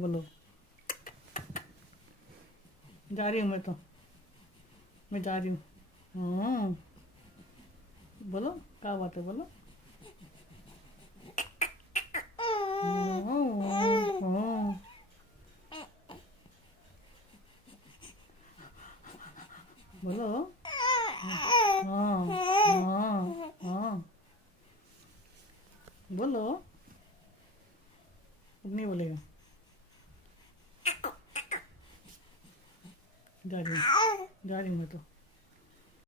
बोलो। जा रही हूँ मैं जा रही हूँ। बोलो क्या बात है, बोलो। बोलो। बोलो। नहीं बोलेगा। जा रही हूँ मैं तो।